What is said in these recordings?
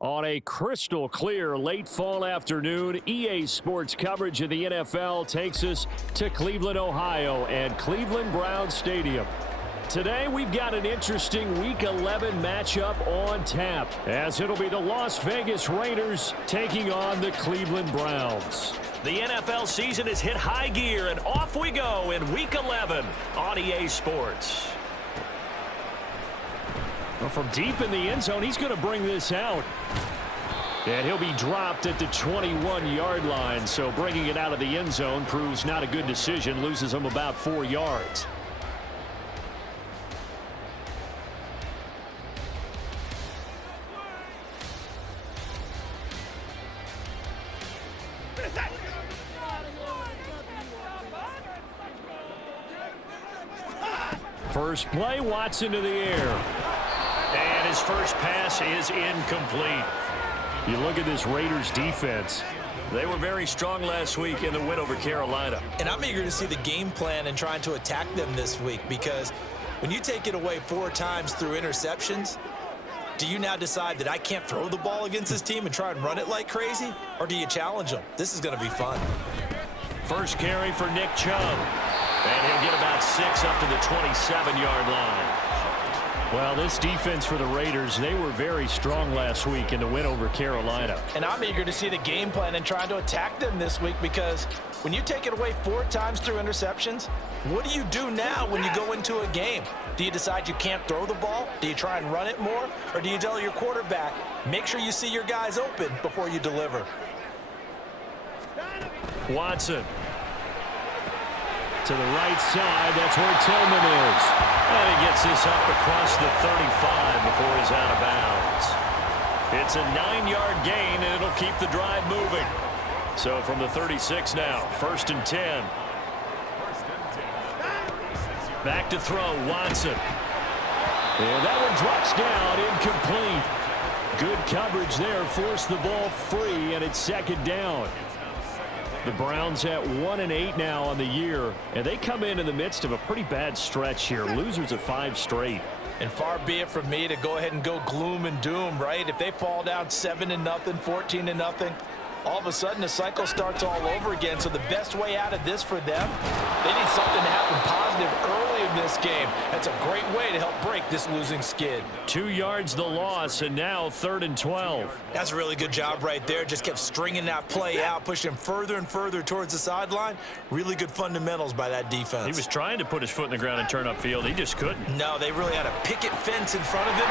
On a crystal clear late fall afternoon, EA Sports coverage of the NFL takes us to Cleveland, Ohio and Cleveland Browns Stadium. Today we've got an interesting Week 11 matchup on tap, as it'll be the Las Vegas Raiders taking on the Cleveland Browns. The NFL season has hit high gear, and off we go in Week 11 on EA Sports. Well, from deep in the end zone, he's going to bring this out. And he'll be dropped at the 21-yard line, so bringing it out of the end zone proves not a good decision, loses him about 4 yards. First play, Watson to the air. And his first pass is incomplete. You look at this Raiders defense. They were very strong last week in the win over Carolina. And I'm eager to see the game plan and trying to attack them this week, because when you take it away 4 times through interceptions, do you now decide that I can't throw the ball against this team and try and run it like crazy? Or do you challenge them? This is going to be fun. First carry for Nick Chubb. And he'll get about 6 up to the 27-yard line. Well, this defense for the Raiders, they were very strong last week in the win over Carolina. And I'm eager to see the game plan and trying to attack them this week, because when you take it away 4 times through interceptions, what do you do now when you go into a game? Do you decide you can't throw the ball? Do you try and run it more? Or do you tell your quarterback, make sure you see your guys open before you deliver? Watson. To the right side, that's where Tillman is. And he gets this up across the 35 before he's out of bounds. It's a 9-yard gain, and it'll keep the drive moving. So from the 36 now, 1st and 10. Back to throw, Watson. And that one drops down, incomplete. Good coverage there, forced the ball free, and it's 2nd down. The Browns at 1-8 now on the year, and they come in the midst of a pretty bad stretch here. Losers of 5 straight. And far be it from me to go ahead and go gloom and doom, right? If they fall down 7-0, 14-0, all of a sudden the cycle starts all over again. So the best way out of this for them, they need something to happen positive early in this game. That's a great way to help break this losing skid. 2 yards the loss, and now 3rd and 12. That's a really good job right there. Just kept stringing that play out, pushing him further and further towards the sideline. Really good fundamentals by that defense. He was trying to put his foot in the ground and turn upfield. He just couldn't. No, they really had a picket fence in front of him.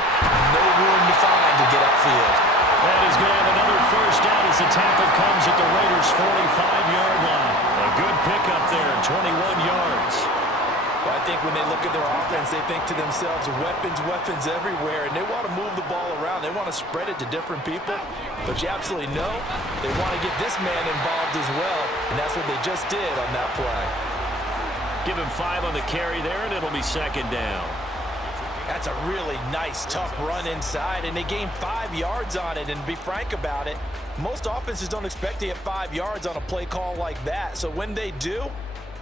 No room to find to get upfield. And he's going to have another first down as the tackle comes at the Raiders' 45-yard line. A good pickup there, 21 yards. Well, I think when they look at their offense, they think to themselves, weapons everywhere, and they want to move the ball around. They want to spread it to different people. But you absolutely know they want to get this man involved as well, and that's what they just did on that play. Give him 5 on the carry there, and it'll be 2nd down. That's a really nice, tough run inside, and they gained 5 yards on it. And to be frank about it, most offenses don't expect to get 5 yards on a play call like that. So when they do,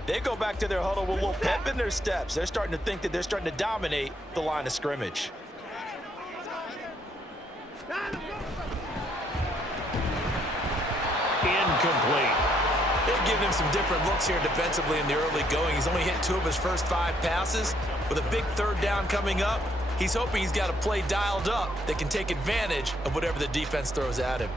they go back to their huddle with a little pep in their steps. They're starting to think that they're starting to dominate the line of scrimmage. Incomplete. They've given him some different looks here defensively in the early going. He's only hit 2 of his first 5 passes. With a big 3rd down coming up, he's hoping he's got a play dialed up that can take advantage of whatever the defense throws at him.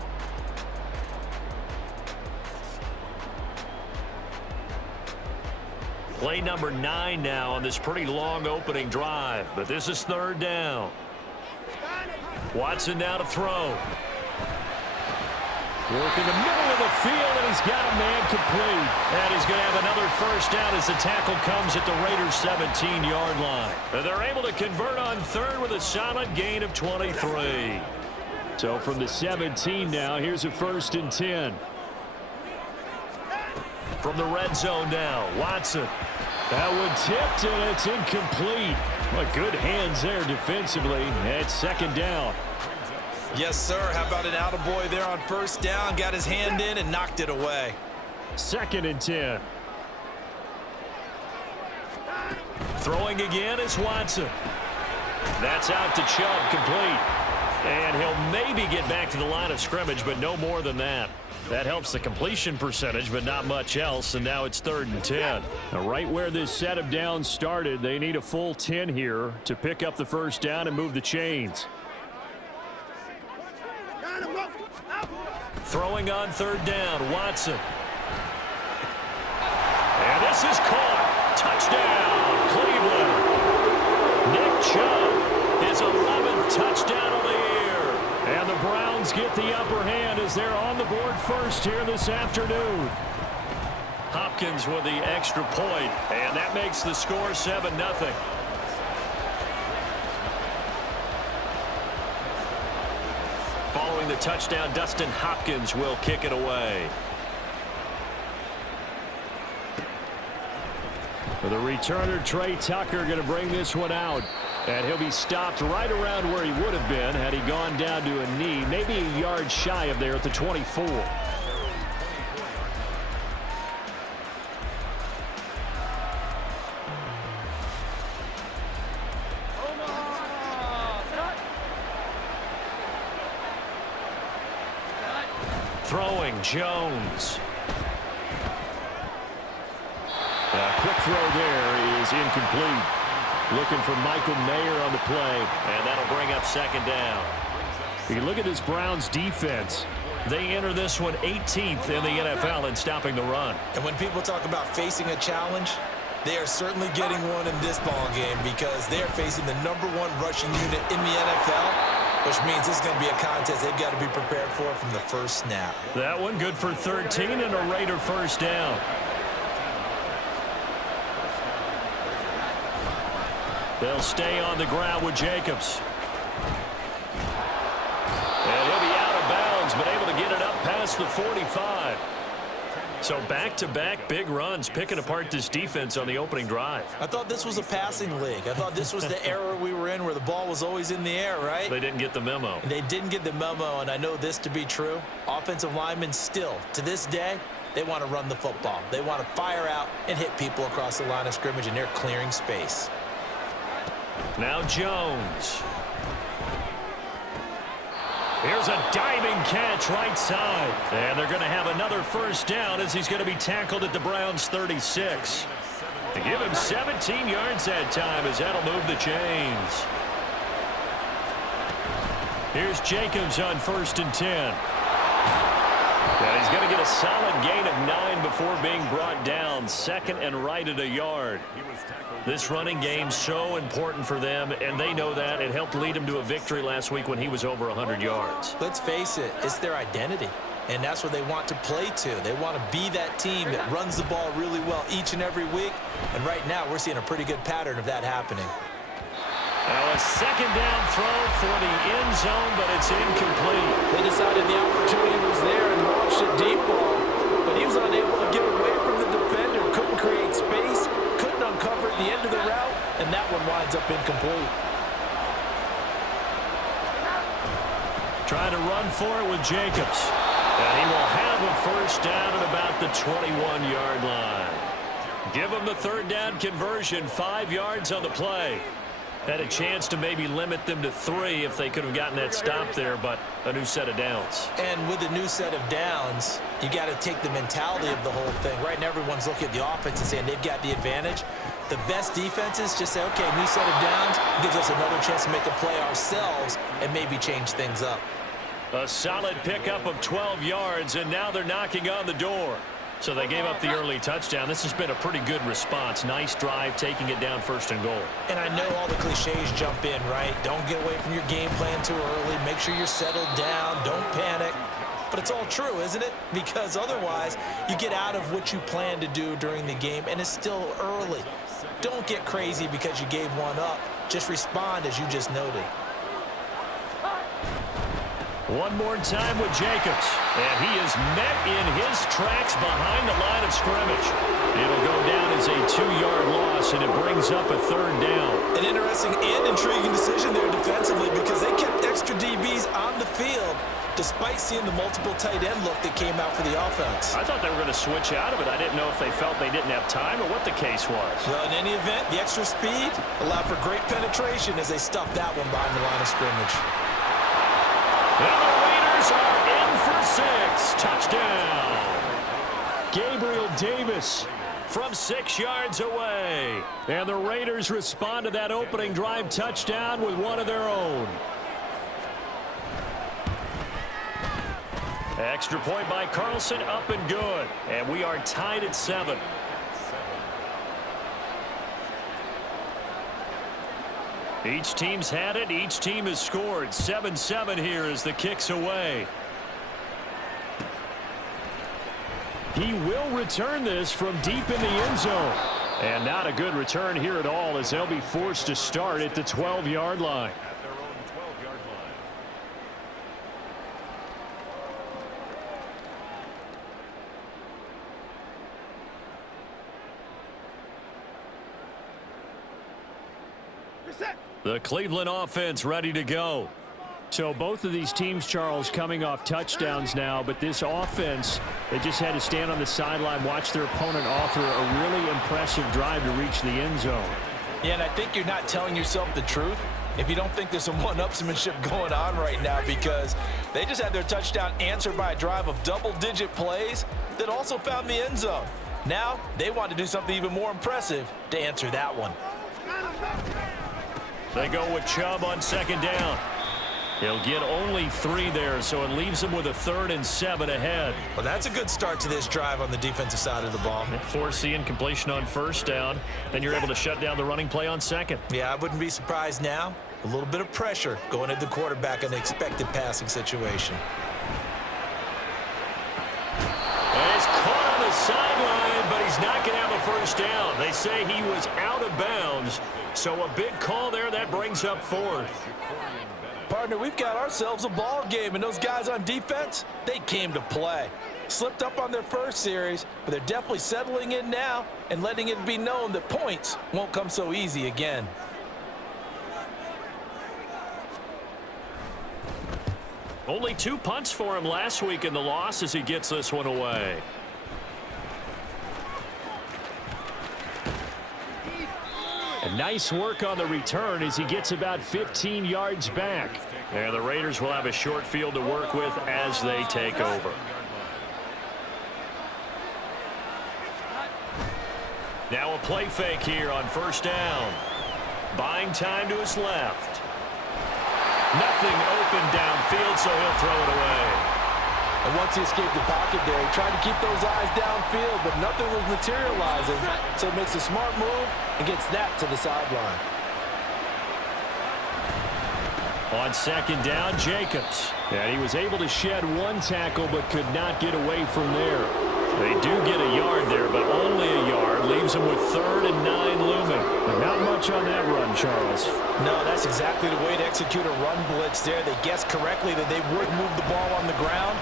Play number 9 now on this pretty long opening drive, but this is 3rd down. Watson now to throw. Working the middle of the field, and he's got a man complete. And he's going to have another first down as the tackle comes at the Raiders' 17-yard line. And they're able to convert on 3rd with a solid gain of 23. So from the 17 now, here's a 1st and 10. From the red zone now, Watson. That one tipped, and it's incomplete. Well, good hands there defensively. It's 2nd down. Yes, sir. How about an attaboy there on 1st down? Got his hand in and knocked it away. 2nd and 10. Throwing again is Watson. That's out to Chubb, complete. And he'll maybe get back to the line of scrimmage, but no more than that. That helps the completion percentage, but not much else, and now it's 3rd and 10. Now, right where this set of downs started, they need a full 10 here to pick up the first down and move the chains. Throwing on 3rd down, Watson. And this is caught. Touchdown, Cleveland. Nick Chubb, his 11th touchdown of the year. And the Browns get the upper hand as they're on the board first here this afternoon. Hopkins with the extra point, and that makes the score 7-0. Following the touchdown, Dustin Hopkins will kick it away. The returner, Trey Tucker, going to bring this one out. And he'll be stopped right around where he would have been had he gone down to a knee, maybe a yard shy of there at the 24. Throwing, Jones. Quick throw there is incomplete. Looking for Michael Mayer on the play. And that'll bring up 2nd down. You look at this Browns defense. They enter this one 18th in the NFL in stopping the run. And when people talk about facing a challenge, they are certainly getting one in this ball game because they are facing the #1 rushing unit in the NFL, which means this is going to be a contest they've got to be prepared for from the first snap. That one good for 13 and a Raider first down. They'll stay on the ground with Jacobs. And he'll be out of bounds, but able to get it up past the 45. So back-to-back big runs, picking apart this defense on the opening drive. I thought this was a passing league. I thought this was the era we were in where the ball was always in the air, right? They didn't get the memo. And they didn't get the memo, and I know this to be true. Offensive linemen still, to this day, they want to run the football. They want to fire out and hit people across the line of scrimmage, and they're clearing space. Now Jones. Here's a diving catch right side. And they're going to have another first down as he's going to be tackled at the Browns' 36. To give him 17 yards that time as that'll move the chains. Here's Jacobs on 1st and 10. And he's going to get a solid gain of 9 before being brought down. 2nd and right at a yard. This running game's so important for them, and they know that. It helped lead them to a victory last week when he was over 100 yards. Let's face it, it's their identity, and that's what they want to play to. They want to be that team that runs the ball really well each and every week, and right now we're seeing a pretty good pattern of that happening. Now a 2nd down throw for the end zone, but it's incomplete. They decided the opportunity was there and launched a deep ball, but he was unable to get away from the defender, couldn't create space, couldn't uncover at the end of the route, and that one winds up incomplete. Trying to run for it with Jacobs. And he will have a first down at about the 21-yard line. Give him the 3rd down conversion, 5 yards on the play. Had a chance to maybe limit them to 3 if they could have gotten that stop there, but a new set of downs. And with a new set of downs, you got to take the mentality of the whole thing. Right now, everyone's looking at the offense and saying they've got the advantage. The best defenses just say, okay, new set of downs gives us another chance to make a play ourselves and maybe change things up. A solid pickup of 12 yards, and now they're knocking on the door. So they gave up the early touchdown. This has been a pretty good response. Nice drive, taking it down 1st and goal. And I know all the cliches jump in, right? Don't get away from your game plan too early. Make sure you're settled down. Don't panic. But it's all true, isn't it? Because otherwise, you get out of what you plan to do during the game, and it's still early. Don't get crazy because you gave one up. Just respond as you just noted. One more time with Jacobs. And he is met in his tracks behind the line of scrimmage. It'll go down as a 2-yard loss, and it brings up a 3rd down. An interesting and intriguing decision there defensively because they kept extra DBs on the field despite seeing the multiple tight end look that came out for the offense. I thought they were going to switch out of it. I didn't know if they felt they didn't have time or what the case was. Well, in any event, the extra speed allowed for great penetration as they stuffed that one behind the line of scrimmage. And the Raiders are in for 6. Touchdown. Gabriel Davis From 6 yards away. And the Raiders respond to that opening drive touchdown with one of their own. Extra point by Carlson, up and good. And we are tied at 7. Each team's had it. Each team has scored. 7-7 here as the kick's away. He will return this from deep in the end zone. And not a good return here at all as they'll be forced to start at the 12-yard line. The Cleveland offense ready to go. So both of these teams, Charles, coming off touchdowns now, but this offense, they just had to stand on the sideline, watch their opponent author a really impressive drive to reach the end zone. Yeah, and I think you're not telling yourself the truth if you don't think there's some one-upsmanship going on right now, because they just had their touchdown answered by a drive of double-digit plays that also found the end zone. Now they want to do something even more impressive to answer that one. They go with Chubb on 2nd down. He'll get only 3 there, so it leaves him with a 3rd and 7 ahead. Well, that's a good start to this drive on the defensive side of the ball. Force the incompletion on 1st down. Then you're able to shut down the running play on 2nd. Yeah, I wouldn't be surprised now. A little bit of pressure going at the quarterback in the expected passing situation. And it's caught on the sideline, but he's not going to have a 1st down. They say he was out of bounds, so a big call there. That brings up 4th. Partner, we've got ourselves a ball game, and those guys on defense, they came to play. Slipped up on their first series, but they're definitely settling in now and letting it be known that points won't come so easy again. Only 2 punts for him last week in the loss as he gets this one away. And nice work on the return as he gets about 15 yards back. And the Raiders will have a short field to work with as they take over. Now a play fake here on 1st down. Buying time to his left. Nothing open downfield, so he'll throw it away. And once he escaped the pocket there, he tried to keep those eyes downfield, but nothing was materializing. So he makes a smart move and gets that to the sideline. On 2nd down, Jacobs. And he was able to shed 1 tackle but could not get away from there. They do get a yard there, but only a yard. Leaves them with 3rd and 9 looming. But not much on that run, Charles. No, that's exactly the way to execute a run blitz there. They guessed correctly that they would move the ball on the ground,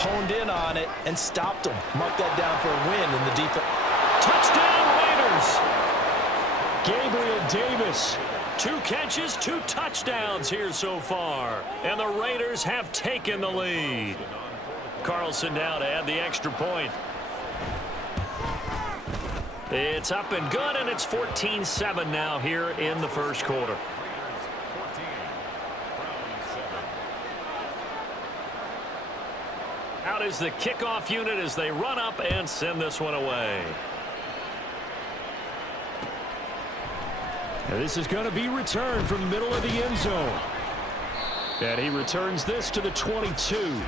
honed in on it, and stopped them. Mark that down for a win in the defense. Touchdown, Raiders! Gabriel Davis. 2 catches, 2 touchdowns here so far. And the Raiders have taken the lead. Carlson now to add the extra point. It's up and good, and it's 14-7 now here in the 1st quarter. Out is the kickoff unit as they run up and send this one away. And this is going to be returned from the middle of the end zone. And he returns this to the 22.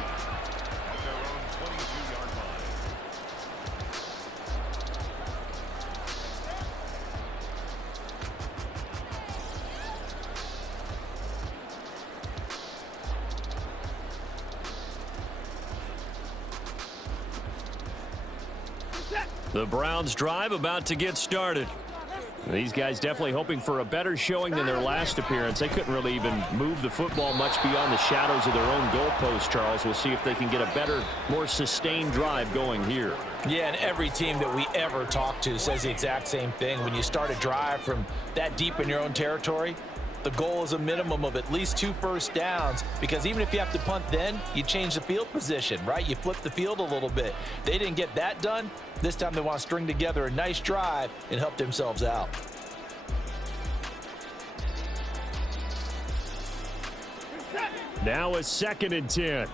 The Browns drive about to get started. These guys definitely hoping for a better showing than their last appearance. They couldn't really even move the football much beyond the shadows of their own goalpost, Charles. We'll see if they can get a better, more sustained drive going here. Yeah, and every team that we ever talk to says the exact same thing. When you start a drive from that deep in your own territory, the goal is a minimum of at least 2 first downs, because even if you have to punt then, you change the field position, right? You flip the field a little bit. They didn't get that done. This time they want to string together a nice drive and help themselves out. Now a 2nd and 10.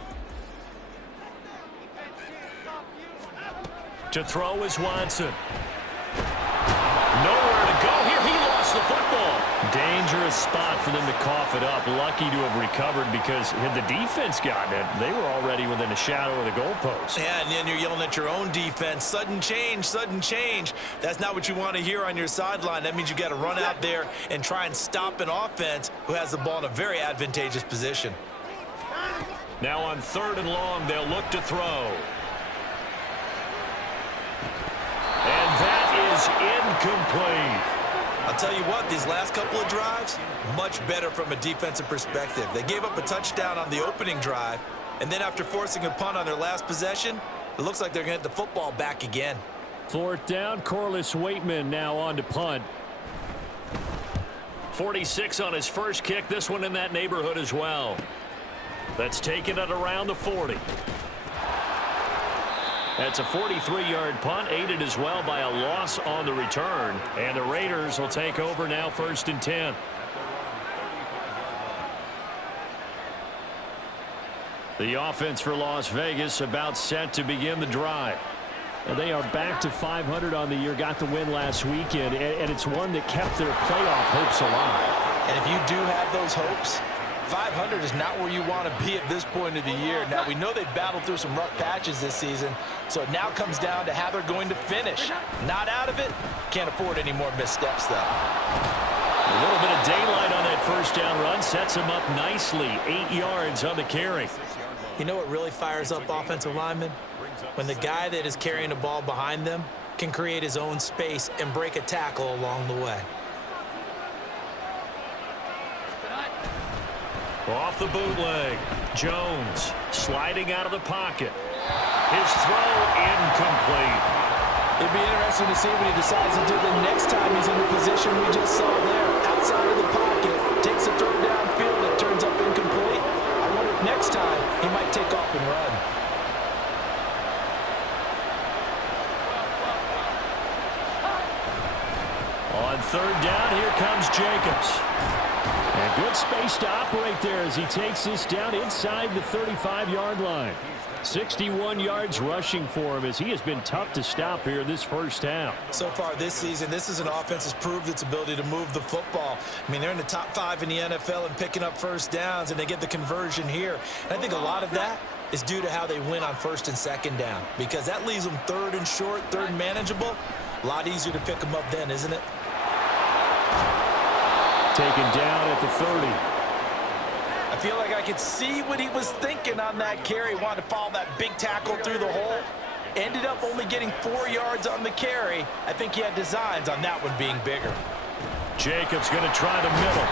To throw is Watson. Nowhere to go here. He lost the football. Dangerous spot for them to cough it up. Lucky to have recovered because had the defense gotten it, they were already within a shadow of the goalpost. Yeah, and then you're yelling at your own defense. Sudden change, sudden change. That's not what you want to hear on your sideline. That means you got to run out there and try and stop an offense who has the ball in a very advantageous position. Now on 3rd and long, they'll look to throw. And that is incomplete. I'll tell you what, these last couple of drives, much better from a defensive perspective. They gave up a touchdown on the opening drive, and then after forcing a punt on their last possession, it looks like they're going to get the football back again. 4th down, Corliss Waitman now on to punt. 46 on his first kick, this one in that neighborhood as well. That's taken at around the 40. That's a 43-yard punt, aided as well by a loss on the return. And the Raiders will take over now 1st and 10. The offense for Las Vegas about set to begin the drive. And they are back to 500 on the year, got the win last weekend, and it's one that kept their playoff hopes alive. And if you do have those hopes, 500 is not where you want to be at this point of the year. Now, we know they've battled through some rough patches this season, so it now comes down to how they're going to finish. Not out of it. Can't afford any more missteps, though. A little bit of daylight on that first down run sets him up nicely. 8 yards on the carry. You know what really fires up offensive linemen? When the guy that is carrying the ball behind them can create his own space and break a tackle along the way. Off the bootleg. Jones sliding out of the pocket. His throw incomplete. It'd be interesting to see what he decides to do the next time he's in the position we just saw there. Outside of the pocket, takes a throw downfield, it turns up incomplete. I wonder if next time he might take off and run. On 3rd down, here comes Jacobs. And good space to operate there as he takes this down inside the 35-yard line. 61 yards rushing for him as he has been tough to stop here this first half. So far this season, this is an offense that's proved its ability to move the football. I mean, they're in the top 5 in the NFL and picking up first downs, and they get the conversion here. And I think a lot of that is due to how they win on 1st and 2nd down, because that leaves them 3rd and short, 3rd and manageable. A lot easier to pick them up then, isn't it? Taken down at the 30. I feel like I could see what he was thinking on that carry. Wanted to follow that big tackle through the hole. Ended up only getting 4 yards on the carry. I think he had designs on that one being bigger. Jacobs going to try the middle.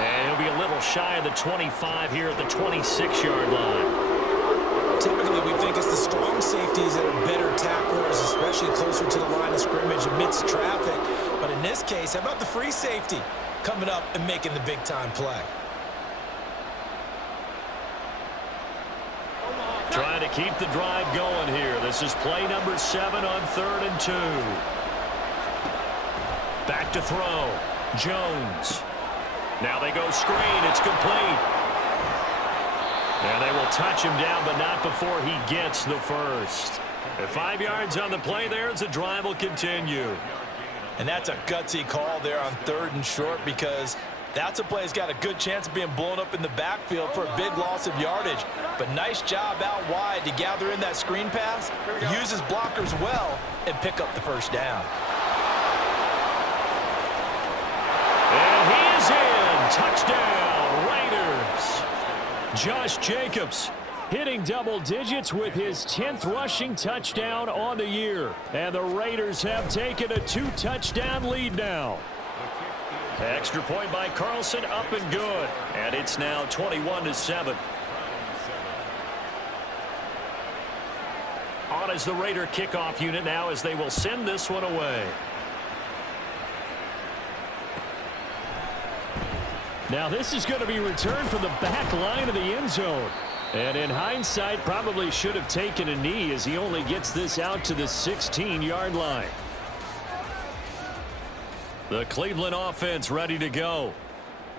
And he'll be a little shy of the 25 here at the 26-yard line. Typically, we think it's the strong safeties that are better tacklers, especially closer to the line of scrimmage amidst traffic. But in this case, how about the free safety coming up and making the big-time play? Trying to keep the drive going here. This is play number 7 on 3rd and 2. Back to throw. Jones. Now they go screen. It's complete. And they will touch him down, but not before he gets the first. At 5 yards on the play there as the drive will continue. And that's a gutsy call there on 3rd and short, because that's a play that's got a good chance of being blown up in the backfield for a big loss of yardage. But nice job out wide to gather in that screen pass, use his blockers well, and pick up the first down. And he is in. Touchdown, Raiders. Josh Jacobs hitting double digits with his 10th rushing touchdown on the year. And the Raiders have taken a 2-touchdown lead now. Extra point by Carlson, up and good. And it's now 21-7. On as the Raider kickoff unit now as they will send this one away. Now this is going to be returned from the back line of the end zone. And in hindsight, probably should have taken a knee as he only gets this out to the 16-yard line. The Cleveland offense ready to go.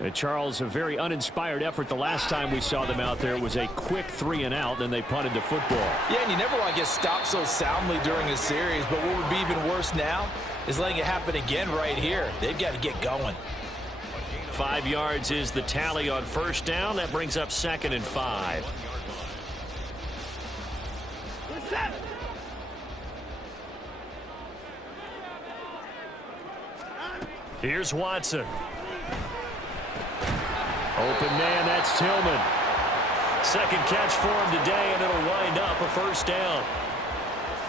Charles, a very uninspired effort the last time we saw them out there. It was a quick 3 and out, then they punted the football. Yeah, and you never want to get stopped so soundly during a series, but what would be even worse now is letting it happen again right here. They've got to get going. 5 yards is the tally on first down. That brings up 2nd and 5. Here's Watson. Open man, that's Tillman. Second catch for him today, and it'll wind up a first down.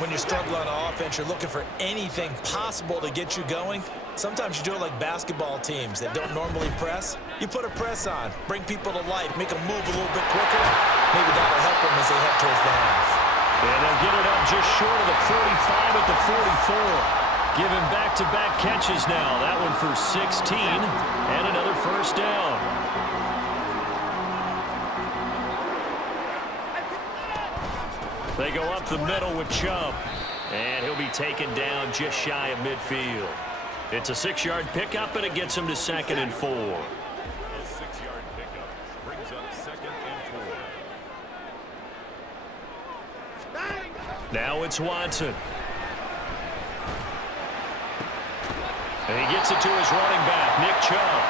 When you're struggling on offense, you're looking for anything possible to get you going. Sometimes you do it like basketball teams that don't normally press. You put a press on, bring people to life, make them move a little bit quicker. Maybe that'll help them as they head towards the half. And they'll get it up just short of the 45 at the 44. Give him back-to-back catches now. That one for 16 and another first down. They go up the middle with Chubb, and he'll be taken down just shy of midfield. It's a 6-yard pickup, and it gets him to 2nd and 4. A 6-yard pickup brings up 2nd and 4. Now it's Watson. And he gets it to his running back, Nick Chubb.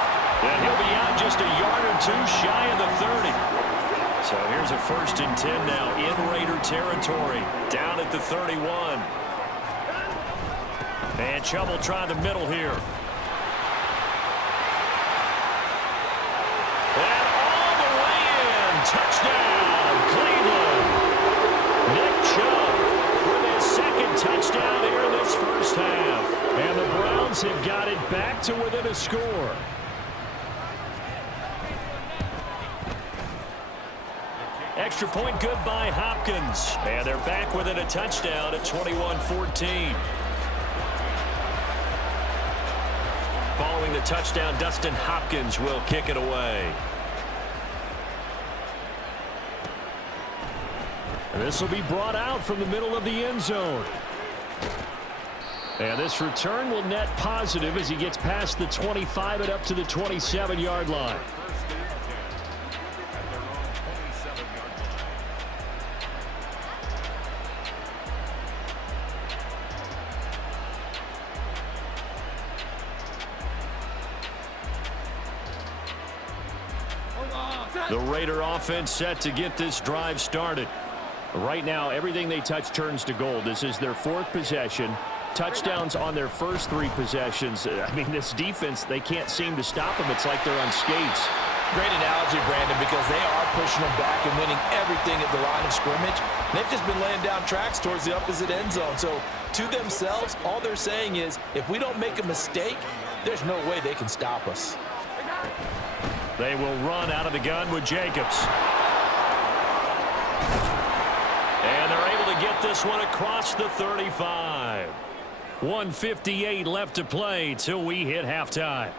And he'll be out just a yard or 2 shy of the 30. So here's a 1st and 10 now in Raider territory, down at the 31. And Chubb will try the middle here. And all the way in. Touchdown, Cleveland. Nick Chubb with his 2nd touchdown here in this first half. And the Browns have got it back to within a score. Extra point good by Hopkins. And they're back within a touchdown at 21-14. Following the touchdown, Dustin Hopkins will kick it away. And this will be brought out from the middle of the end zone. And this return will net positive as he gets past the 25 and up to the 27-yard line. The Raider offense set to get this drive started. Right now, everything they touch turns to gold. This is their 4th possession. Touchdowns on their first 3 possessions. I mean, this defense, they can't seem to stop them. It's like they're on skates. Great analogy, Brandon, because they are pushing them back and winning everything at the line of scrimmage. They've just been laying down tracks towards the opposite end zone. So to themselves, all they're saying is, if we don't make a mistake, there's no way they can stop us. They will run out of the gun with Jacobs. And they're able to get this one across the 35. 1:58 left to play till we hit halftime.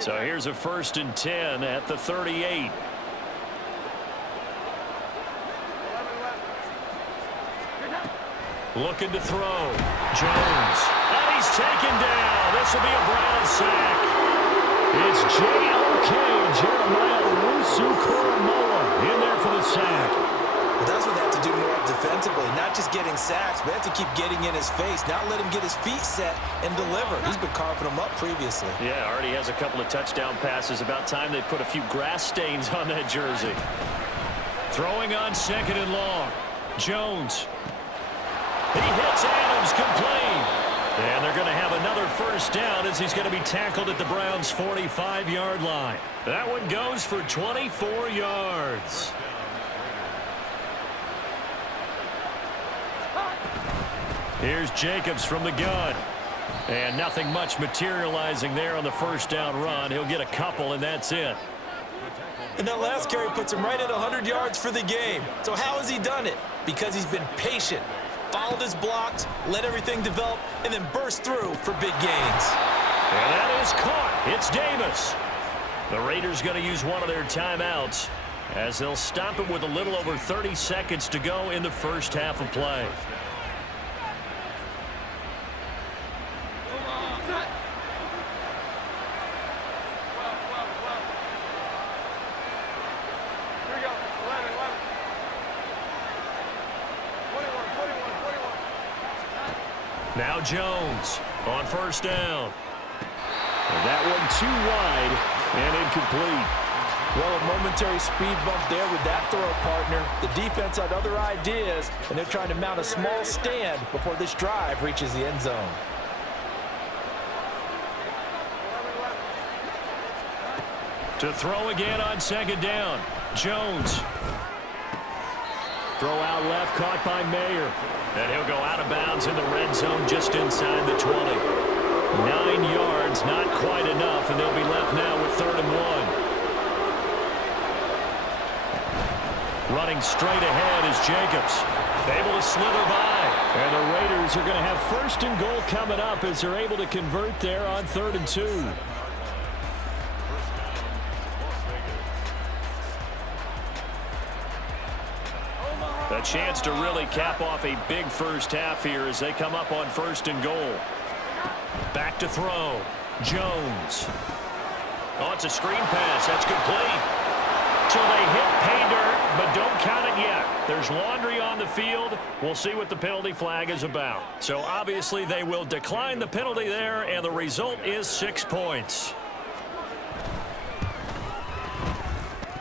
So here's a 1st and 10 at the 38. Looking to throw. Jones. And he's taken down. This will be a Brown sack. It's J.O.K. Jeremiah Owusu-Koramoah in there for the sack. Well, that's what they have to do more defensively, not just getting sacks, but they have to keep getting in his face, not let him get his feet set and deliver. He's been carving them up previously. Yeah, already has a couple of touchdown passes. About time they put a few grass stains on that jersey. Throwing on 2nd and long. Jones. He hits Adams complete. And they're going to have another first down as he's going to be tackled at the Browns' 45-yard line. That one goes for 24 yards. Here's Jacobs from the gun. And nothing much materializing there on the first down run. He'll get a couple, and that's it. And that last carry puts him right at 100 yards for the game. So how has he done it? Because he's been patient, followed his blocks, let everything develop, and then burst through for big gains. And that is caught. It's Davis. The Raiders going to use one of their timeouts as they'll stop him with a little over 30 seconds to go in the first half of play. Now Jones on first down. And that one too wide and incomplete. Well, a momentary speed bump there with that throw, partner. The defense had other ideas, and they're trying to mount a small stand before this drive reaches the end zone. To throw again on second down. Jones. Throw out left, caught by Mayer. And he'll go out of bounds in the red zone just inside the 20. 9 yards, not quite enough, and they'll be left now with 3rd and 1. Running straight ahead is Jacobs. Able to slither by. And the Raiders are going to have 1st and goal coming up as they're able to convert there on 3rd and 2. A chance to really cap off a big first half here as they come up on 1st and goal. Back to throw. Jones. Oh, it's a screen pass. That's complete. So they hit pay dirt, but don't count it yet. There's laundry on the field. We'll see what the penalty flag is about. So obviously they will decline the penalty there, and the result is 6 points.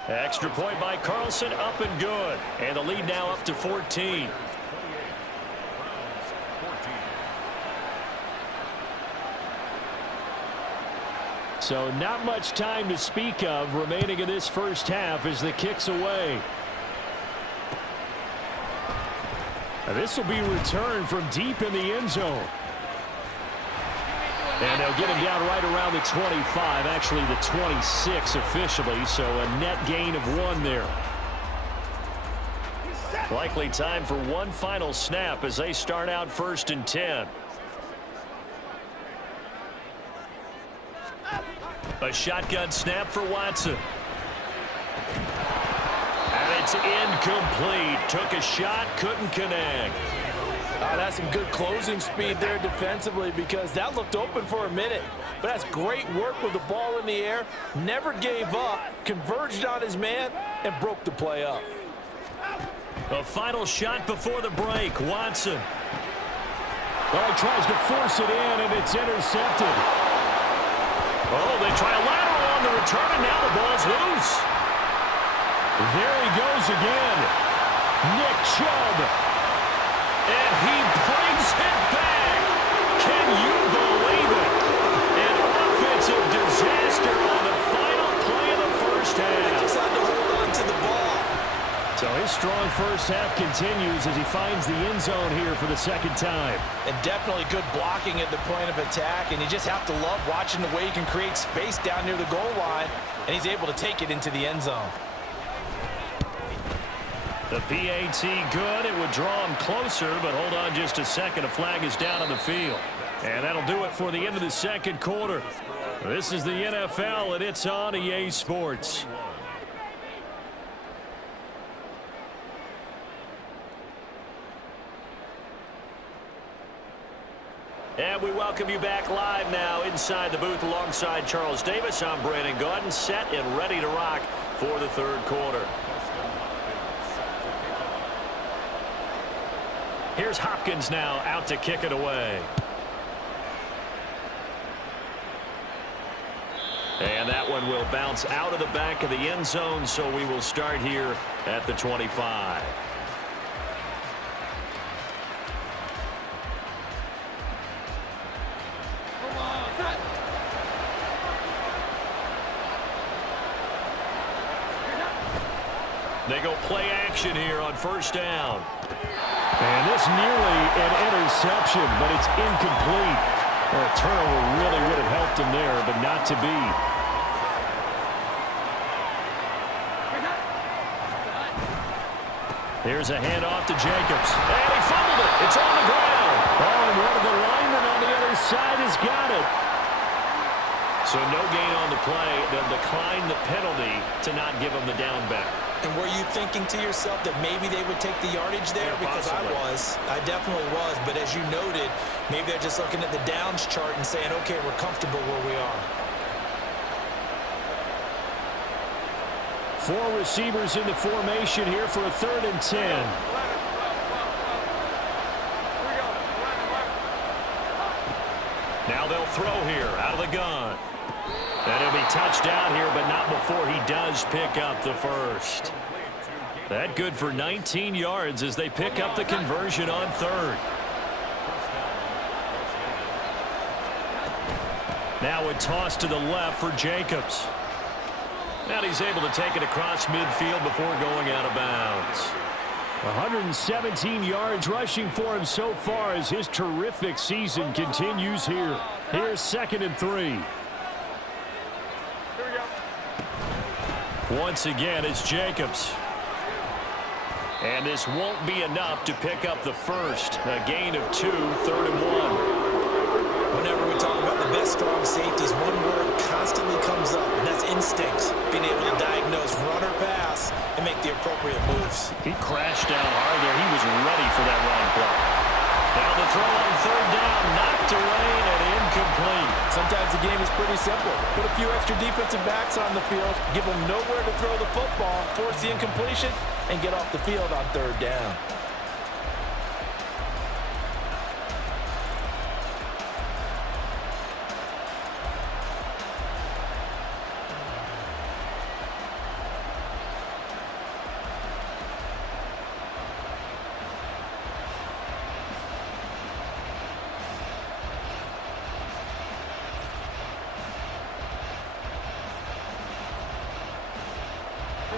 Extra point by Carlson, up and good. And the lead now up to 14. So not much time to speak of remaining in this first half as the kick's away. And this will be returned from deep in the end zone. And they'll get him down right around the 25, actually the 26 officially, so a net gain of 1 there. Likely time for one final snap as they start out 1st and 10. A shotgun snap for Watson. And it's incomplete. Took a shot, couldn't connect. That's some good closing speed there defensively because that looked open for a minute. But that's great work with the ball in the air. Never gave up, converged on his man, and broke the play up. A final shot before the break. Watson. Well, he tries to force it in, and it's intercepted. Oh, they try a lateral on the return, and now the ball's loose. There he goes again. Nick Chubb. And he brings it back. Can you believe it? An offensive disaster on the final play of the first half. Just had to hold on to the ball. So his strong first half continues as he finds the end zone here for the 2nd time. And definitely good blocking at the point of attack. And you just have to love watching the way he can create space down near the goal line. And he's able to take it into the end zone. The PAT good. It would draw him closer, but hold on just a second. A flag is down on the field. And that'll do it for the end of the 2nd quarter. This is the NFL, and it's on EA Sports. And we welcome you back live now inside the booth alongside Charles Davis. I'm Brandon Gaudin, set and ready to rock for the 3rd quarter. Here's Hopkins now out to kick it away. And that one will bounce out of the back of the end zone, so we will start here at the 25. They go play action here on 1st down. And this nearly an interception, but it's incomplete. Well, a turnover really would have helped him there, but not to be. Here's a handoff to Jacobs. And he fumbled it. It's on the ground. Oh, and one of the linemen on the other side has got it. So no gain on the play. They'll decline the penalty to not give him the down back. And were you thinking to yourself that maybe they would take the yardage there? Yeah, because possibly. I definitely was. But as you noted, maybe they're just looking at the downs chart and saying, okay, we're comfortable where we are. 4 receivers in the formation here for a 3rd and 10. Now they'll throw here out of the gun. And he'll be touched out here, but not before he does pick up the first. That good for 19 yards as they pick up the conversion on third. Now a toss to the left for Jacobs. Now he's able to take it across midfield before going out of bounds. 117 yards rushing for him so far as his terrific season continues here. Here's 2nd and 3. Once again, it's Jacobs. And this won't be enough to pick up the first. A gain of 2, 3rd and 1. Whenever we talk about the best strong safeties, one word constantly comes up, and that's instincts. Being able to diagnose run or pass and make the appropriate moves. He crashed down hard there. He was ready for that run play. Now the throw on 3rd down, knocked away and incomplete. Sometimes the game is pretty simple. Put a few extra defensive backs on the field, give them nowhere to throw the football, force the incompletion, and get off the field on 3rd down.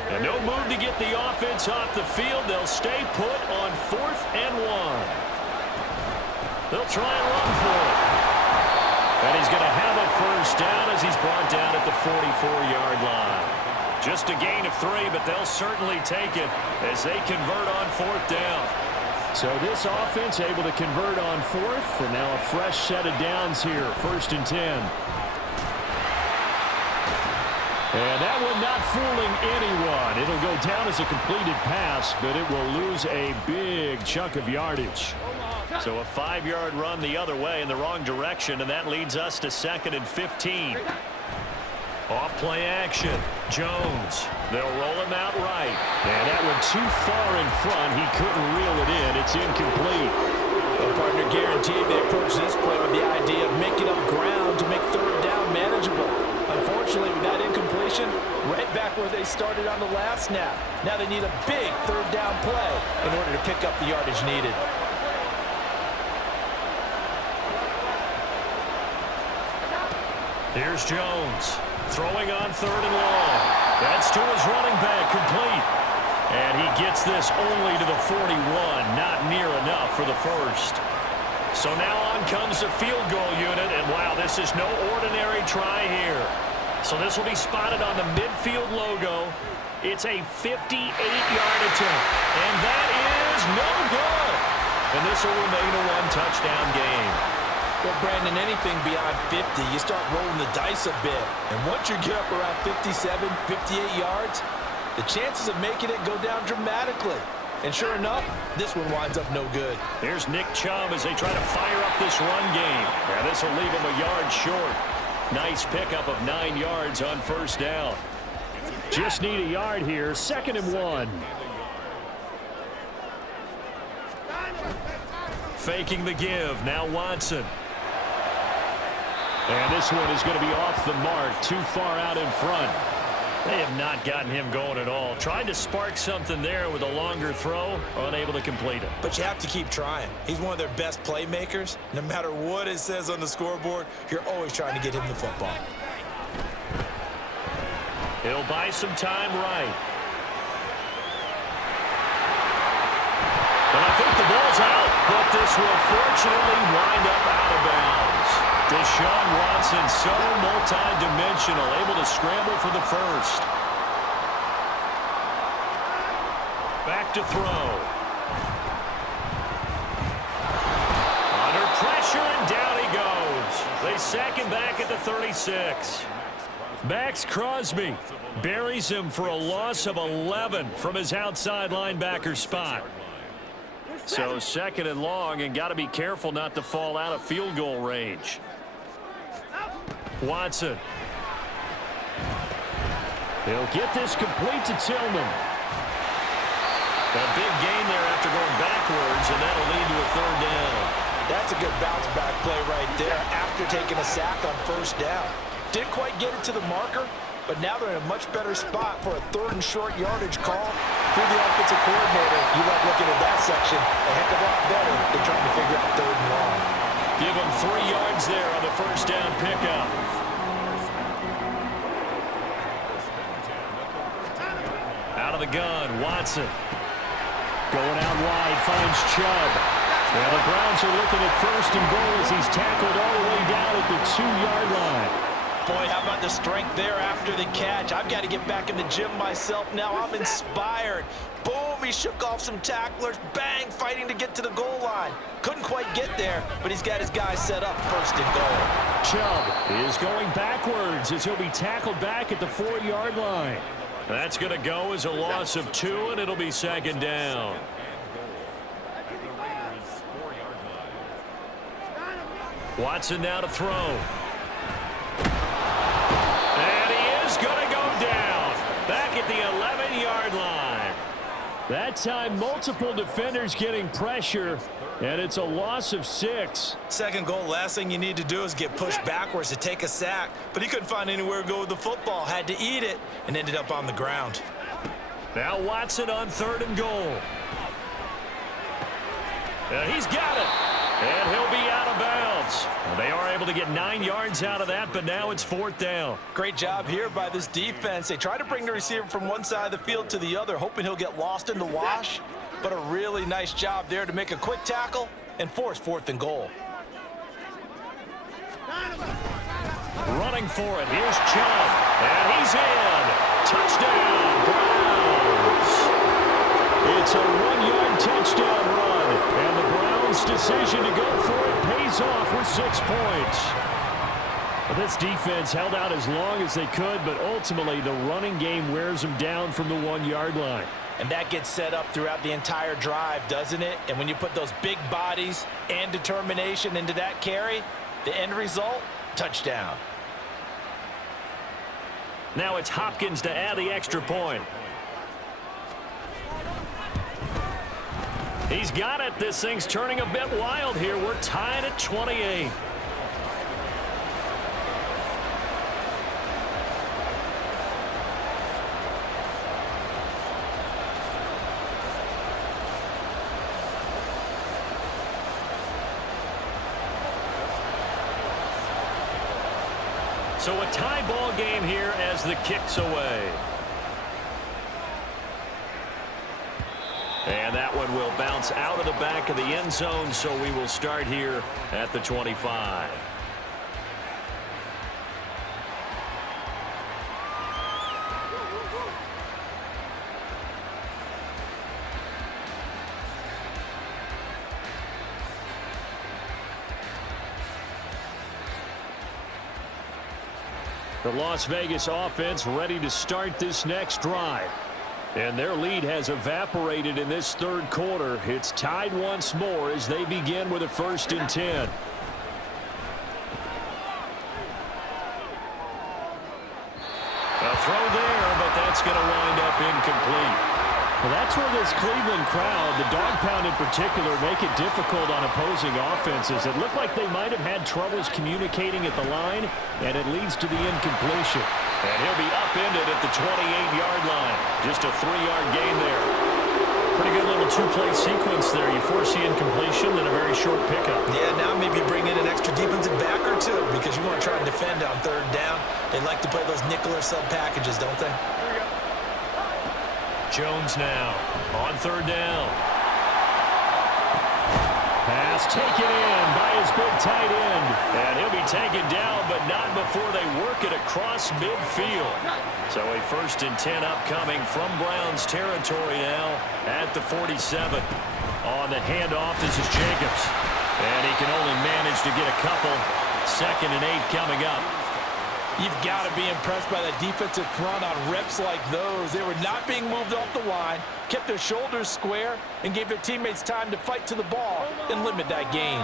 And no move to get the offense off the field. They'll stay put on 4th and 1. They'll try and run for it. And he's going to have a first down as he's brought down at the 44-yard line. Just a gain of 3, but they'll certainly take it as they convert on 4th down. So this offense able to convert on 4th, and now a fresh set of downs here, 1st and 10. And that one not fooling anyone. It'll go down as a completed pass, but it will lose a big chunk of yardage. So a 5-yard run the other way in the wrong direction, and that leads us to 2nd and 15. Off play action. Jones. They'll roll him out right. And that one too far in front. He couldn't reel it in. It's incomplete. The partner guaranteed they approach this play with the idea of making up ground to make 3rd down manageable. Unfortunately, with that incompletion, right back where they started on the last snap. Now they need a big 3rd down play in order to pick up the yardage needed. Here's Jones. Throwing on 3rd and long. That's to his running back, complete. And he gets this only to the 41, not near enough for the first. So now on comes the field goal unit, and wow, this is no ordinary try here. So this will be spotted on the midfield logo. It's a 58-yard attempt, and that is no good. And this will remain a 1-touchdown game. Well, Brandon, anything beyond 50, you start rolling the dice a bit. And once you get up around 57, 58 yards, the chances of making it go down dramatically. And sure enough, this one winds up no good. Here's Nick Chubb as they try to fire up this run game. And this will leave him a yard short. Nice pickup of 9 yards on 1st down. Just need a yard here. 2nd and 1. Faking the give. Now Watson. And this one is going to be off the mark. Too far out in front. They have not gotten him going at all. Tried to spark something there with a longer throw. Unable to complete it. But you have to keep trying. He's one of their best playmakers. No matter what it says on the scoreboard, you're always trying to get him the football. He'll buy some time right. And I think the ball's out, but this will fortunately wind up out of bounds. Deshaun Watson, so multi-dimensional, able to scramble for the first. Back to throw. Under pressure, and down he goes. They sack him back at the 36. Max Crosby buries him for a loss of 11 from his outside linebacker spot. So 2nd and long, and got to be careful not to fall out of field goal range. Watson. They'll get this complete to Tillman. A big gain there after going backwards, and that'll lead to a 3rd down. That That's a good bounce back play right there after taking a sack on first down. Didn't quite get it to the marker, but now they're in a much better spot for a 3rd and short yardage call. Through the offensive coordinator, you like looking at that section a heck of a lot better than trying to figure out 3rd and long. Give them 3 yards there on the first down pickup. Out of the gun, Watson. Going out wide, finds Chubb. Well, the Browns are looking at 1st and goal as he's tackled all the way down at the 2-yard line. Boy, how about the strength there after the catch? I've got to get back in the gym myself now. I'm inspired. Boom, he shook off some tacklers. Bang, fighting to get to the goal line. Couldn't quite get there, but he's got his guys set up 1st and goal. Chubb is going backwards as he'll be tackled back at the 4-yard line. That's going to go as a loss of 2, and it'll be 2nd down. Watson now to throw. And he is going to go down. Back at the 11-yard line. That time, multiple defenders getting pressure, and it's a loss of 6. 2nd goal, last thing you need to do is get pushed backwards to take a sack. But he couldn't find anywhere to go with the football. Had to eat it and ended up on the ground. Now Watson on 3rd and goal. And he's got it. And he'll be out of bounds. They are able to get 9 yards out of that, but now it's 4th down. Great job here by this defense. They try to bring the receiver from one side of the field to the other, hoping he'll get lost in the wash. But a really nice job there to make a quick tackle and force 4th and goal. Running for it. Here's Chubb. And he's in. Touchdown, Browns. It's a 1-yard touchdown run. And the Browns' decision to go for it pays off with 6 points. Well, this defense held out as long as they could, but ultimately the running game wears them down from the 1-yard line. And that gets set up throughout the entire drive, doesn't it? And when you put those big bodies and determination into that carry, the end result, touchdown. Now it's Hopkins to add the extra point. He's got it. This thing's turning a bit wild here. We're tied at 28. So a tie ball game here as the kick's away. And that one will bounce out of the back of the end zone, so we will start here at the 25. The Las Vegas offense ready to start this next drive. And their lead has evaporated in this 3rd quarter. It's tied once more as they begin with a 1st and 10. A throw there, but that's going to wind up incomplete. Well, that's where this Cleveland crowd, the dog pound in particular, make it difficult on opposing offenses. It looked like they might have had troubles communicating at the line, and it leads to the incompletion. And he'll be upended at the 28-yard line. Just a 3-yard gain there. Pretty good little 2-play sequence there. You force the incompletion, then a very short pickup. Yeah, now maybe bring in an extra defensive back or two because you want to try and defend on 3rd down. They like to play those nickel or sub packages, don't they? Jones now on 3rd down. Pass taken in by his big tight end. And he'll be taken down, but not before they work it across midfield. So a 1st and 10 upcoming from Browns territory now at the 47. On the handoff, this is Jacobs. And he can only manage to get a couple. 2nd and 8 coming up. You've got to be impressed by that defensive front on reps like those. They were not being moved off the line, kept their shoulders square, and gave their teammates time to fight to the ball and limit that gain.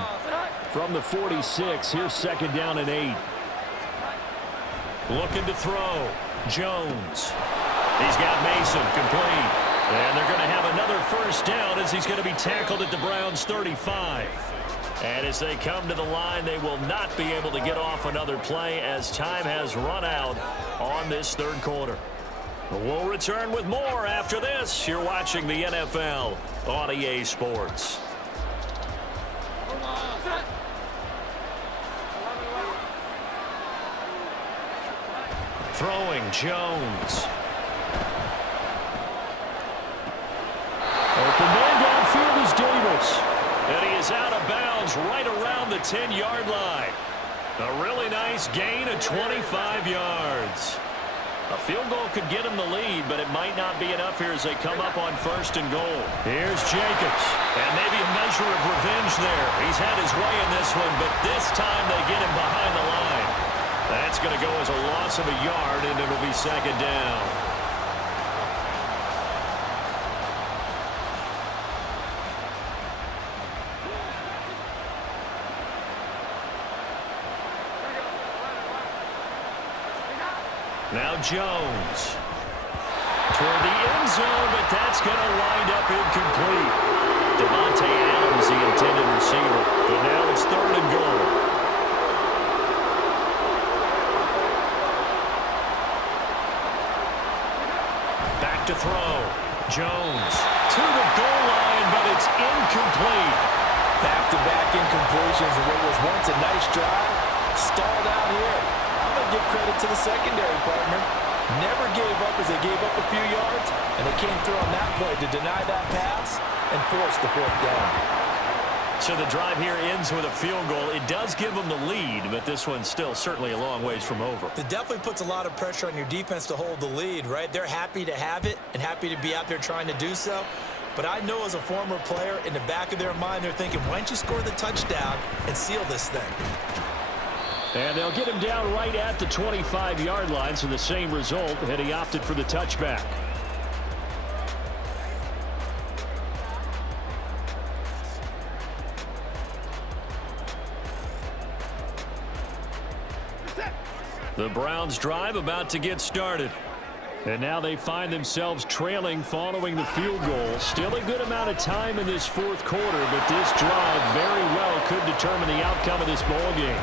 From the 46, here's 2nd down and 8. Looking to throw. Jones. He's got Mason complete. And they're going to have another 1st down as he's going to be tackled at the Browns' 35. And as they come to the line, they will not be able to get off another play as time has run out on this third quarter. We'll return with more after this. You're watching the NFL on EA Sports. Throwing Jones. Open man downfield is Davis. And he is out of bounds right around the 10-yard line. A really nice gain of 25 yards. A field goal could get him the lead, but it might not be enough here as they come up on 1st and goal. Here's Jacobs. And maybe a measure of revenge there. He's had his way in this one, but this time they get him behind the line. That's going to go as a loss of a yard, and it'll be 2nd down. Now Jones toward the end zone, but that's going to wind up incomplete. Devontae Adams, the intended receiver, but now it's 3rd and goal. Back to throw. Jones to the goal line, but it's incomplete. Back-to-back incompletions and what was once a nice drive stalled out here. I'm going to give credit to the secondary partner. Never gave up as they gave up a few yards, and they came through on that play to deny that pass and force the 4th down. So the drive here ends with a field goal. It does give them the lead, but this one's still certainly a long ways from over. It definitely puts a lot of pressure on your defense to hold the lead, right? They're happy to have it and happy to be out there trying to do so. But I know as a former player, in the back of their mind, they're thinking, why don't you score the touchdown and seal this thing? And they'll get him down right at the 25-yard line, so the same result, and he opted for the touchback. The Browns drive about to get started. And now they find themselves trailing following the field goal. Still a good amount of time in this 4th quarter, but this drive very well could determine the outcome of this ball game.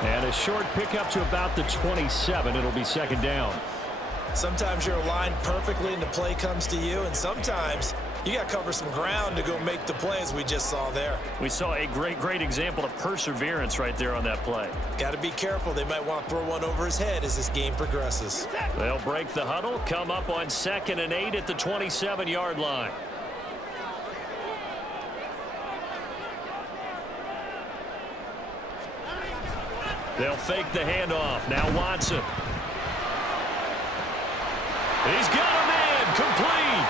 And a short pickup to about the 27. It'll be 2nd down. Sometimes you're aligned perfectly and the play comes to you, and sometimes you got to cover some ground to go make the play, as we just saw there. We saw a great example of perseverance right there on that play. Got to be careful. They might want to throw one over his head as this game progresses. They'll break the huddle, come up on 2nd and 8 at the 27-yard line. They'll fake the handoff. Now Watson. He's got a man. Complete.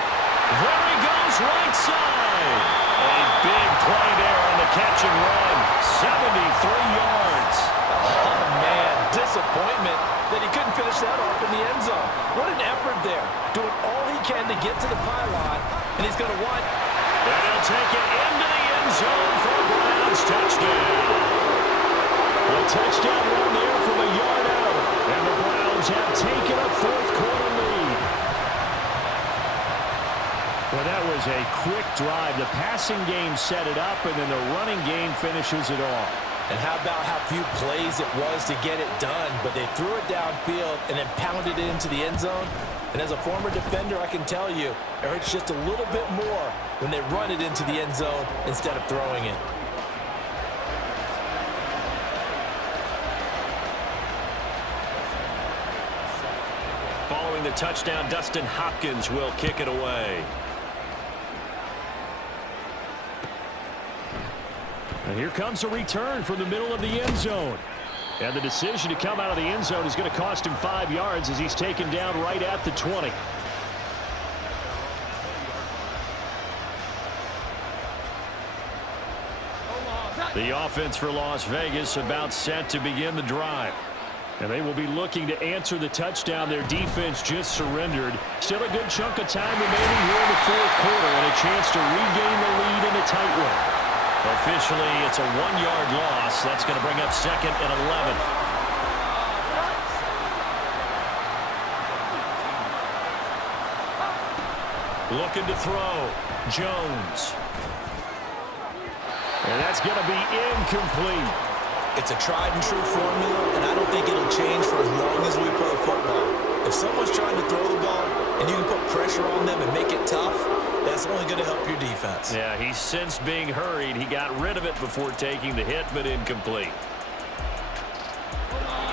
There he goes, right side. A big play there on the catch and run. 73 yards. Oh, man, disappointment that he couldn't finish that off in the end zone. What an effort there. Doing all he can to get to the pylon, and he's going to want. And he'll take it into the end zone for a Browns touchdown. A touchdown run there from a yard out. And the Browns have taken a 4th quarter lead. Well, that was a quick drive. The passing game set it up, and then the running game finishes it off. And how about how few plays it was to get it done, but they threw it downfield and then pounded it into the end zone. And as a former defender, I can tell you, it hurts just a little bit more when they run it into the end zone instead of throwing it. Following the touchdown, Dustin Hopkins will kick it away. And here comes a return from the middle of the end zone. And the decision to come out of the end zone is going to cost him 5 yards as he's taken down right at the 20. The offense for Las Vegas about set to begin the drive. And they will be looking to answer the touchdown their defense just surrendered. Still a good chunk of time remaining here in the 4th quarter and a chance to regain the lead in a tight one. Officially, it's a 1-yard loss. That's going to bring up 2nd and 11. Looking to throw. Jones. And that's going to be incomplete. It's a tried and true formula, and I don't think it'll change for as long as we play football. If someone's trying to throw the ball and you can put pressure on them and make it tough, that's only going to help your defense. Yeah, he's since being hurried. He got rid of it before taking the hit, but incomplete.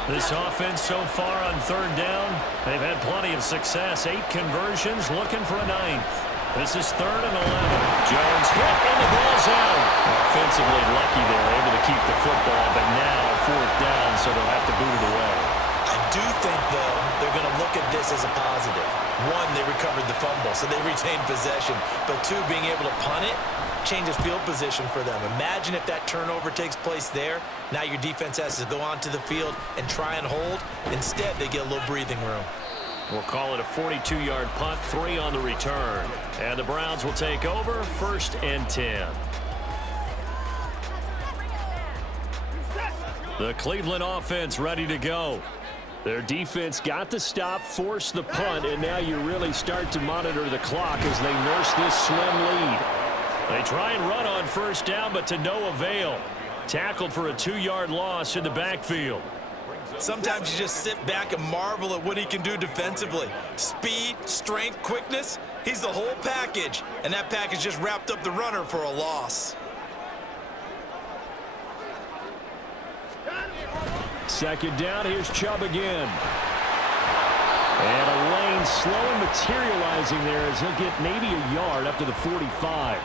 This offense so far on third down, they've had plenty of success. 8 conversions, looking for a 9th. This is 3rd and 11. Jones hit and the ball's out. Offensively lucky they're able to keep the football, but now 4th down, so they'll have to boot it away. I do think, though, they're going to look at this as a positive. 1, they recovered the fumble, so they retained possession. But 2, being able to punt it changes field position for them. Imagine if that turnover takes place there. Now your defense has to go onto the field and try and hold. Instead, they get a little breathing room. We'll call it a 42-yard punt, 3 on the return. And the Browns will take over, 1st and 10. The Cleveland offense ready to go. Their defense got the stop, forced the punt, and now you really start to monitor the clock as they nurse this slim lead. They try and run on 1st down, but to no avail. Tackled for a 2-yard loss in the backfield. Sometimes you just sit back and marvel at what he can do defensively. Speed, strength, quickness, he's the whole package. And that package just wrapped up the runner for a loss. 2nd down, here's Chubb again. And a lane slowly materializing there as he'll get maybe a yard up to the 45.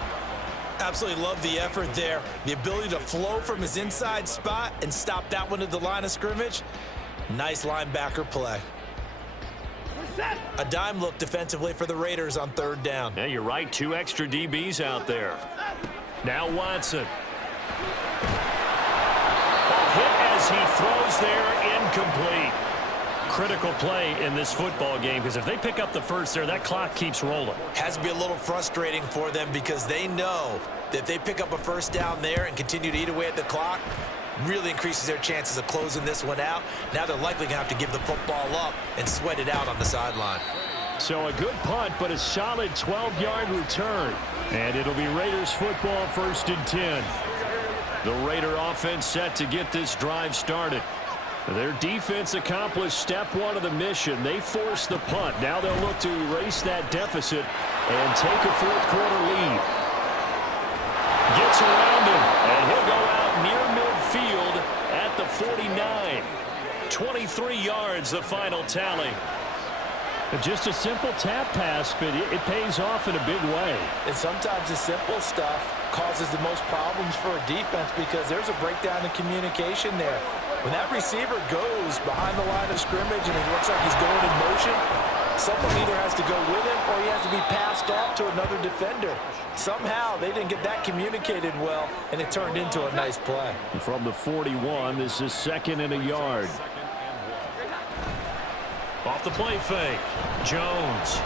Absolutely love the effort there. The ability to flow from his inside spot and stop that one at the line of scrimmage. Nice linebacker play. A dime look defensively for the Raiders on 3rd down. Yeah, you're right. 2 extra DBs out there. Now Watson. Hit as he throws there, incomplete. Critical play in this football game because if they pick up the 1st there, that clock keeps rolling. Has to be a little frustrating for them because they know that if they pick up a 1st down there and continue to eat away at the clock, really increases their chances of closing this one out. Now they're likely going to have to give the football up and sweat it out on the sideline. So a good punt, but a solid 12-yard return. And it'll be Raiders football, 1st and 10. The Raider offense set to get this drive started. Their defense accomplished step 1 of the mission. They forced the punt. Now they'll look to erase that deficit and take a 4th quarter lead. Gets around him, and he'll go out near midfield at the 49. 23 yards, the final tally. Just a simple tap pass, but it pays off in a big way. And sometimes the simple stuff causes the most problems for a defense because there's a breakdown in communication there. When that receiver goes behind the line of scrimmage and it looks like he's going in motion, someone either has to go with him or he has to be passed off to another defender. Somehow they didn't get that communicated well, and it turned into a nice play. From the 41, this is 2nd and a yard. Off the play fake, Jones.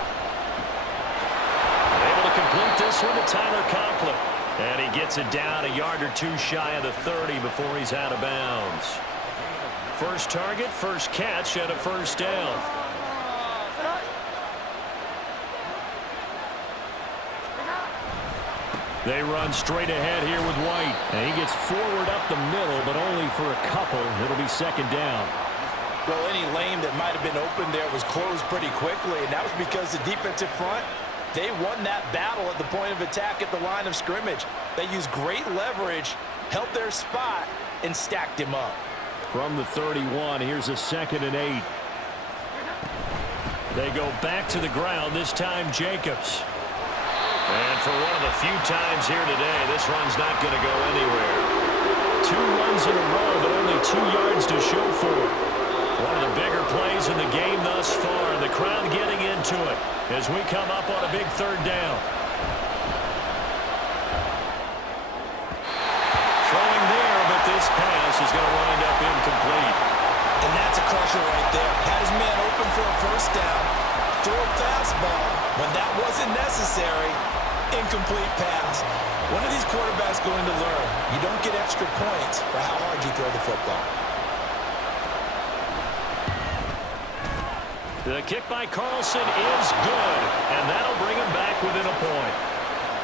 Able to complete this one to Tyler Conklin. And he gets it down a yard or 2 shy of the 30 before he's out of bounds. 1st target, 1st catch at a 1st down. They run straight ahead here with White. And he gets forward up the middle, but only for a couple. It'll be 2nd down. Well, any lane that might have been open there was closed pretty quickly, and that was because the defensive front, they won that battle at the point of attack at the line of scrimmage. They used great leverage, held their spot, and stacked him up. From the 31, here's a 2nd and 8. They go back to the ground, this time Jacobs. And for one of the few times here today, this run's not going to go anywhere. 2 runs in a row, but only 2 yards to show for it. One of the bigger plays in the game thus far, and the crowd getting into it as we come up on a big 3rd down. Throwing there, but this pass is going to wind up incomplete. And that's a crusher right there. Had his man open for a 1st down, throw a fastball. When that wasn't necessary, incomplete pass. When are these quarterbacks going to learn? You don't get extra points for how hard you throw the football. The kick by Carlson is good, and that'll bring him back within a point.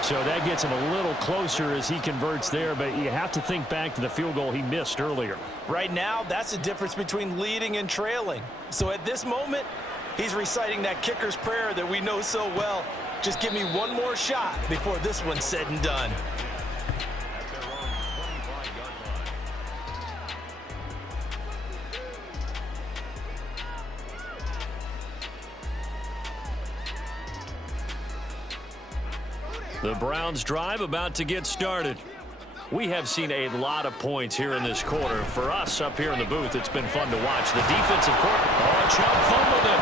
So that gets him a little closer as he converts there, but you have to think back to the field goal he missed earlier. Right now, that's the difference between leading and trailing. So at this moment, he's reciting that kicker's prayer that we know so well. Just give me one more shot before this one's said and done. At their own 25-yard line. The Browns drive about to get started. We have seen a lot of points here in this quarter. For us up here in the booth, it's been fun to watch. The defensive court. Oh, Chubb fumbled it.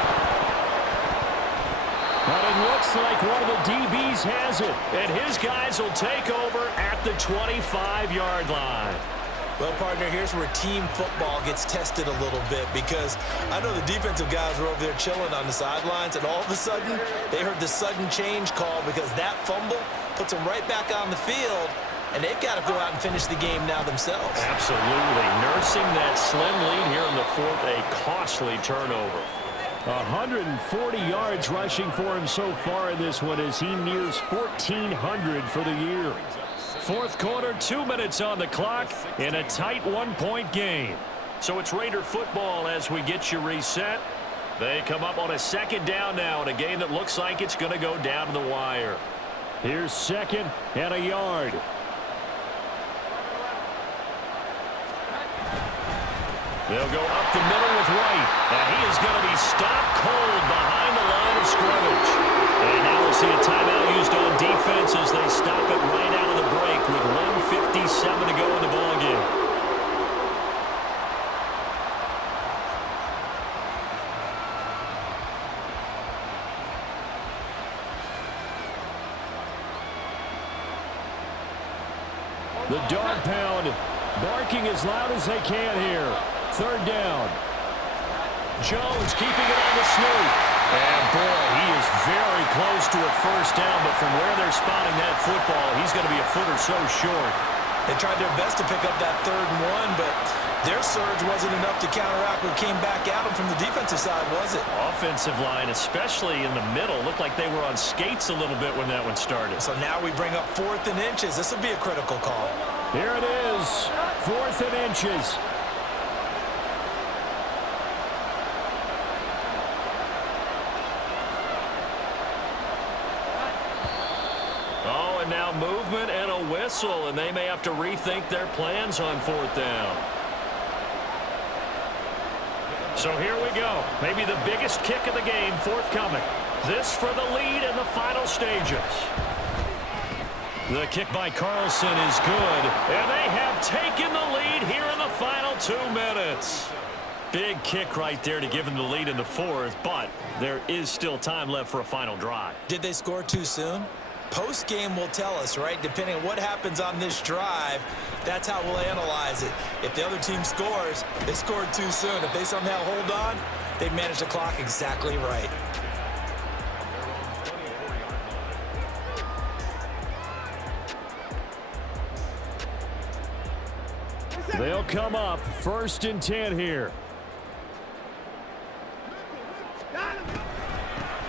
But it looks like one of the DBs has it. And his guys will take over at the 25-yard line. Well, partner, here's where team football gets tested a little bit, because I know the defensive guys were over there chilling on the sidelines, and all of a sudden, they heard the sudden change call because that fumble puts them right back on the field, and they've got to go out and finish the game now themselves. Absolutely. Nursing that slim lead here in the fourth, a costly turnover. 140 yards rushing for him so far in this one as he nears 1,400 for the year. Fourth quarter, 2 minutes on the clock in a tight one-point game. So it's Raider football as we get you reset. They come up on a second down now in a game that looks like it's going to go down to the wire. Here's second and a yard. They'll go up the middle with White, and he is going to be stopped cold behind the line of scrimmage. And now we'll see a timeout used on defense as they stop it right out of the break with 1:57 to go in the ballgame. The dog pound barking as loud as they can here. Third down. Jones keeping it on the snoop. And boy, he is very close to a first down, but from where they're spotting that football, he's going to be a foot or so short. They tried their best to pick up that 3rd and 1, but their surge wasn't enough to counteract what came back at them from the defensive side, was it? Offensive line, especially in the middle, looked like they were on skates a little bit when that one started. So now we bring up 4th and inches. This will be a critical call. Here it is. 4th and inches. Oh, and now movement and a whistle, and they may have to rethink their plans on 4th down. So here we go. Maybe the biggest kick of the game forthcoming. This for the lead in the final stages. The kick by Carlson is good, and they have taken the lead here in the final 2 minutes. Big kick right there to give them the lead in the 4th, but there is still time left for a final drive. Did they score too soon? Post-game will tell us, right? Depending on what happens on this drive, that's how we'll analyze it. If the other team scores, they scored too soon. If they somehow hold on, they managed the clock exactly right. They'll come up 1st and 10 here.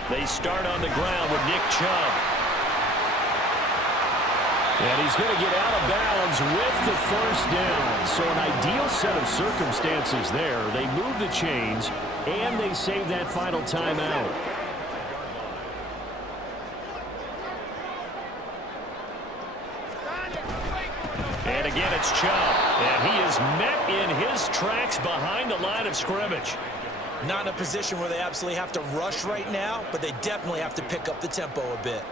They start on the ground with Nick Chubb. And he's going to get out of bounds with the first down. So an ideal set of circumstances there. They move the chains, and they save that final timeout. And again, it's Chubb. And he is met in his tracks behind the line of scrimmage. Not in a position where they absolutely have to rush right now, but they definitely have to pick up the tempo a bit.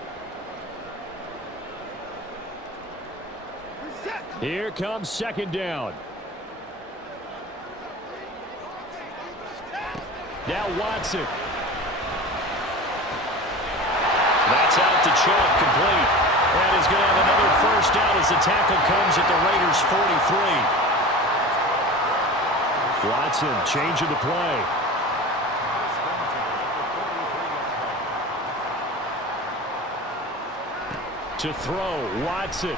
Here comes 2nd down. Now Watson. That's out to Chubb, complete. And he's going to have another first down as the tackle comes at the Raiders' 43. Watson changing the play. To throw, Watson.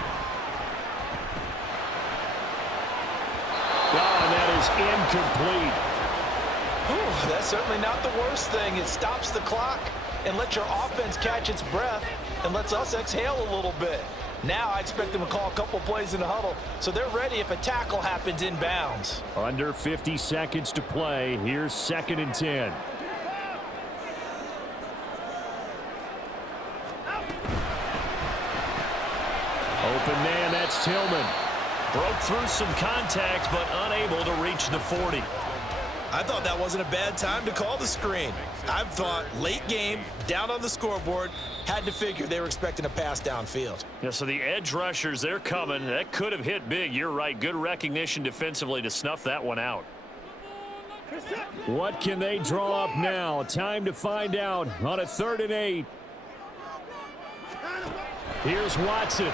Oh, and that is incomplete. Whew, that's certainly not the worst thing. It stops the clock and lets your offense catch its breath. and lets us exhale a little bit. Now I expect them to call a couple plays in the huddle, so they're ready if a tackle happens inbounds. Under 50 seconds to play. Here's 2nd and 10. Open man, that's Tillman. Broke through some contact, but unable to reach the 40. I thought that wasn't a bad time to call the screen. I've thought late game, down on the scoreboard, had to figure they were expecting a pass downfield. Yeah, so the edge rushers, they're coming. That could have hit big. You're right. Good recognition defensively to snuff that one out. What can they draw up now? Time to find out on a 3rd and 8. Here's Watson.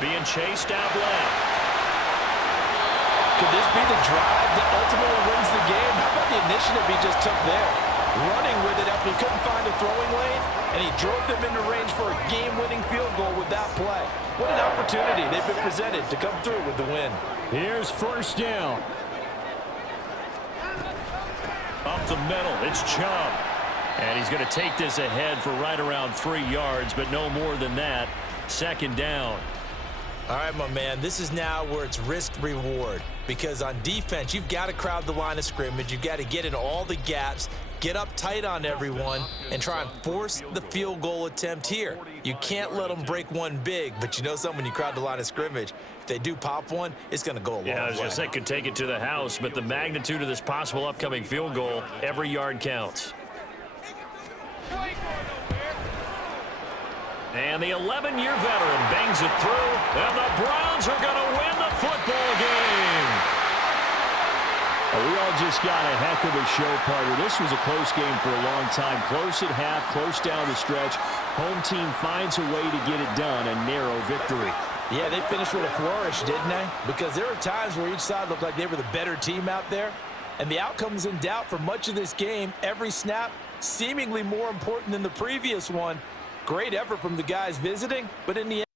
Being chased out left. Could this be the drive that ultimately wins the game? How about the initiative he just took there? Running with it after he couldn't find a throwing lane, and he drove them into range for a game-winning field goal with that play. What an opportunity they've been presented to come through with the win. Here's 1st down. Up the middle, it's Chubb. And he's going to take this ahead for right around 3 yards, but no more than that. 2nd down. All right, my man, this is now where it's risk-reward. Because on defense, you've got to crowd the line of scrimmage. You've got to get in all the gaps, get up tight on everyone, and try and force the field goal attempt here. You can't let them break one big, but you know something, when you crowd the line of scrimmage, if they do pop one, it's going to go a long way. Yeah, I was going to say could take it to the house, but the magnitude of this possible upcoming field goal, every yard counts. And the 11-year veteran bangs it through, and the Browns are going to win the football game. We all just got a heck of a show, partner. This was a close game for a long time. Close at half, close down the stretch. Home team finds a way to get it done, a narrow victory. Yeah, they finished with a flourish, didn't they? Because there were times where each side looked like they were the better team out there. And the outcome was in doubt for much of this game. Every snap seemingly more important than the previous one. Great effort from the guys visiting, but in the end,